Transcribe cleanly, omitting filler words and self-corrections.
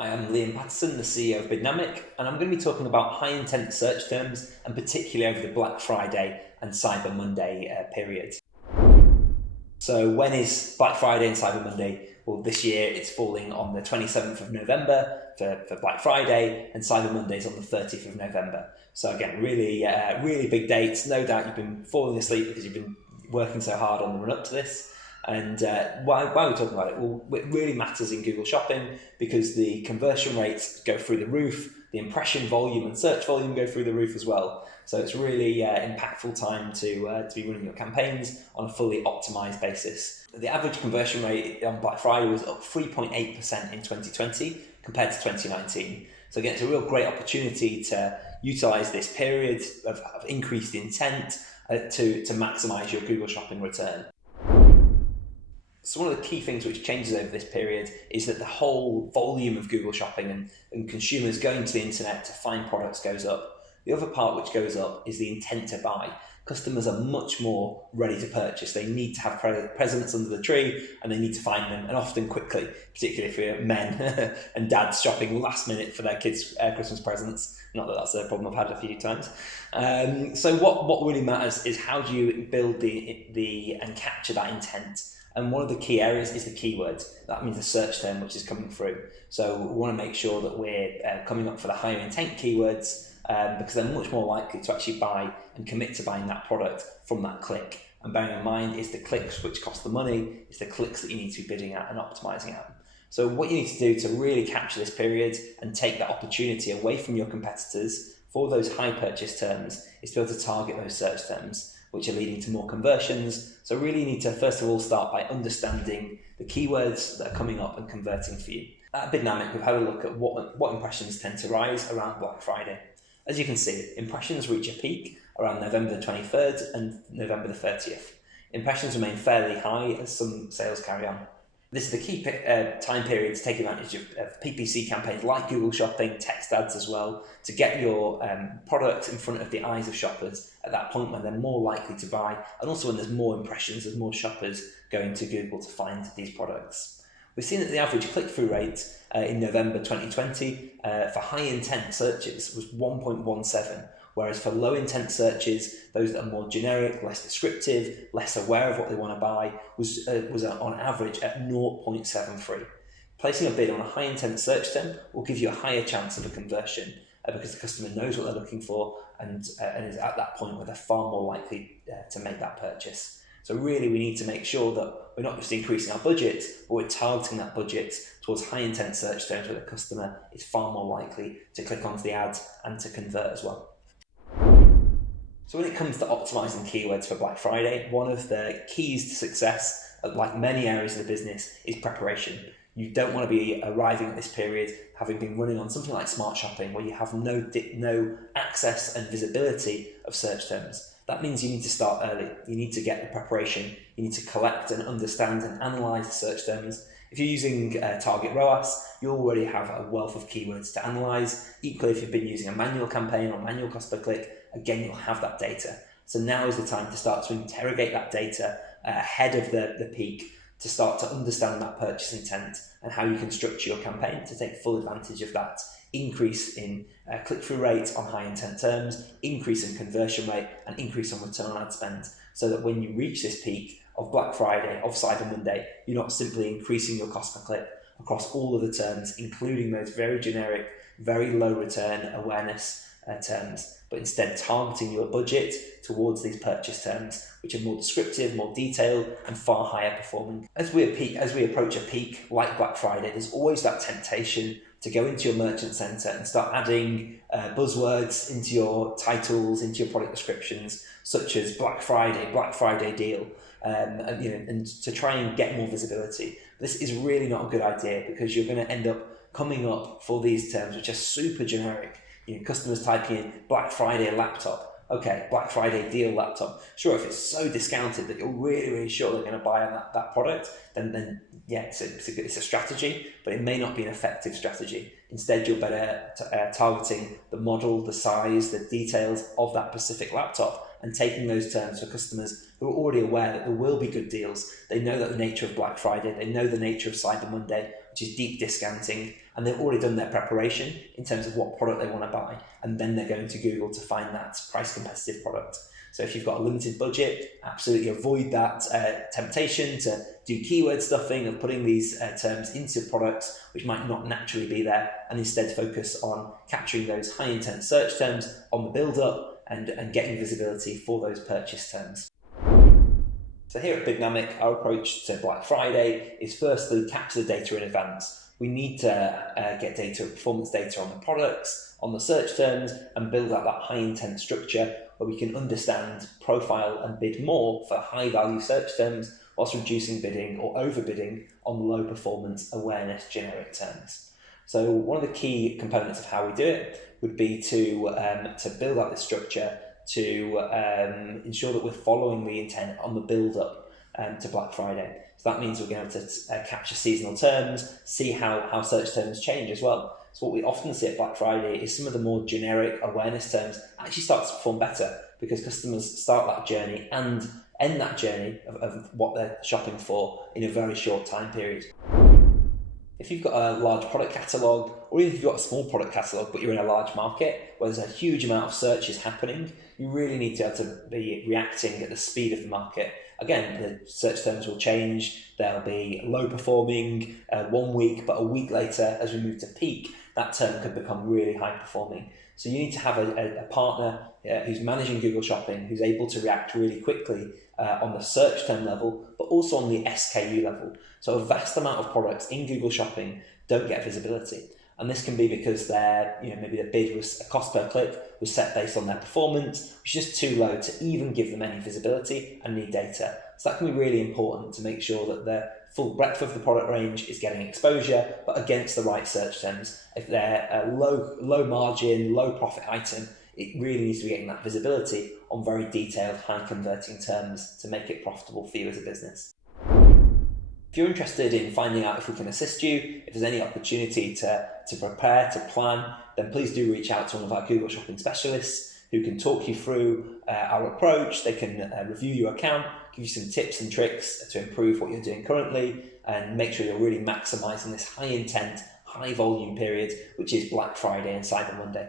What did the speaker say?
I am Liam Patterson, the CEO of Bidnamic, and I'm going to be talking about high-intent search terms, and particularly over the Black Friday and Cyber Monday period. So when is Black Friday and Cyber Monday? Well, this year it's falling on the 27th of November for Black Friday, and Cyber Monday is on the 30th of November. So again, really big dates. No doubt you've been falling asleep because you've been working so hard on the run up to this. And why are we talking about it? Well, it really matters in Google Shopping because the conversion rates go through the roof, the impression volume and search volume go through the roof as well. So it's really impactful time to be running your campaigns on a fully optimized basis. The average conversion rate on Black Friday was up 3.8% in 2020 compared to 2019. So again, it's a real great opportunity to utilize this period of increased intent to maximize your Google Shopping return. So one of the key things which changes over this period is that the whole volume of Google Shopping and consumers going to the internet to find products goes up. The other part which goes up is the intent to buy. Customers are much more ready to purchase. They need to have presents under the tree and they need to find them, and often quickly, particularly if you're men and dads shopping last minute for their kids' Christmas presents. Not that that's a problem I've had a few times. So what really matters is how do you build and capture that intent. And one of the key areas is the keyword. That means the search term which is coming through. So we want to make sure that we're coming up for the higher intent keywords because they're much more likely to actually buy and commit to buying that product from that click. And bearing in mind, it's the clicks which cost the money, it's the clicks that you need to be bidding at and optimizing at. So what you need to do to really capture this period and take that opportunity away from your competitors for those high purchase terms is to be able to target those search terms which are leading to more conversions. So really you need to first of all start by understanding the keywords that are coming up and converting for you. At Bidnamic, we've had a look at what impressions tend to rise around Black Friday. As you can see, impressions reach a peak around November the 23rd and November the 30th. Impressions remain fairly high as some sales carry on. This is the key time period to take advantage of PPC campaigns like Google Shopping, text ads as well, to get your product in front of the eyes of shoppers at that point when they're more likely to buy, and also when there's more impressions, there's more shoppers going to Google to find these products. We've seen that the average click-through rate in November 2020 for high-intent searches was 1.17, whereas for low-intent searches, those that are more generic, less descriptive, less aware of what they want to buy, was on average at 0.73. Placing a bid on a high-intent search term will give you a higher chance of a conversion because the customer knows what they're looking for and is at that point where they're far more likely to make that purchase. So really we need to make sure that we're not just increasing our budget, but we're targeting that budget towards high-intent search terms where the customer is far more likely to click onto the ads and to convert as well. So when it comes to optimizing keywords for Black Friday, one of the keys to success, like many areas of the business, is preparation. You don't want to be arriving at this period having been running on something like Smart Shopping where you have no access and visibility of search terms. That means you need to start early. You need to get the preparation. You need to collect and understand and analyze the search terms. If you're using Target ROAS, you already have a wealth of keywords to analyze. Equally, if you've been using a manual campaign or manual cost per click, again, you'll have that data. So now is the time to start to interrogate that data ahead of the peak, to start to understand that purchase intent and how you can structure your campaign to take full advantage of that increase in click-through rate on high intent terms, increase in conversion rate, and increase on return on ad spend, so that when you reach this peak of Black Friday, of Cyber Monday, you're not simply increasing your cost per click across all of the terms, including those very generic, very low return awareness terms, but instead targeting your budget towards these purchase terms, which are more descriptive, more detailed, and far higher performing. As we approach a peak like Black Friday, there's always that temptation to go into your merchant center and start adding buzzwords into your titles, into your product descriptions, such as Black Friday deal, and to try and get more visibility. This is really not a good idea because you're going to end up coming up for these terms which are super generic. Customers typing in Black Friday laptop. Okay, Black Friday deal laptop. Sure, if it's so discounted that you're really sure they're going to buy on that product, then yeah, it's a strategy, but it may not be an effective strategy. Instead, you're better targeting the model, the size, the details of that specific laptop, and taking those terms for customers who are already aware that there will be good deals. They know that the nature of Black Friday, they know the nature of Cyber Monday, which is deep discounting, and they've already done their preparation in terms of what product they want to buy, and then they're going to Google to find that price competitive product. So if you've got a limited budget, absolutely avoid that temptation to do keyword stuffing of putting these terms into products which might not naturally be there, and instead focus on capturing those high intent search terms on the build up and getting visibility for those purchase terms. So here at Bidnamic, our approach to Black Friday is firstly capture the data in advance. We need to get data, performance data on the products, on the search terms, and build out that high intent structure where we can understand, profile and bid more for high value search terms whilst reducing bidding or overbidding on low performance awareness generic terms. So one of the key components of how we do it would be to build out this structure to ensure that we're following the intent on the build up to Black Friday. So that means we're going to be able to capture seasonal terms, see how search terms change as well. So what we often see at Black Friday is some of the more generic awareness terms actually start to perform better because customers start that journey and end that journey of what they're shopping for in a very short time period. If you've got a large product catalogue, or even if you've got a small product catalogue but you're in a large market where there's a huge amount of searches happening, you really need to be able to be reacting at the speed of the market. Again, the search terms will change. They'll be low performing 1 week, but a week later, as we move to peak, that term could become really high performing. So you need to have a partner who's managing Google Shopping, who's able to react really quickly on the search term level, but also on the SKU level. So a vast amount of products in Google Shopping don't get visibility. And this can be because maybe the bid was a cost per click was set based on their performance, which is just too low to even give them any visibility and need data. So that can be really important to make sure that the full breadth of the product range is getting exposure, but against the right search terms. If they're a low margin, low profit item, it really needs to be getting that visibility on very detailed, high converting terms to make it profitable for you as a business. If you're interested in finding out if we can assist you, if there's any opportunity to prepare, to plan, then please do reach out to one of our Google Shopping specialists who can talk you through our approach. They can review your account, give you some tips and tricks to improve what you're doing currently, and make sure you're really maximising this high intent, high volume period, which is Black Friday and Cyber Monday.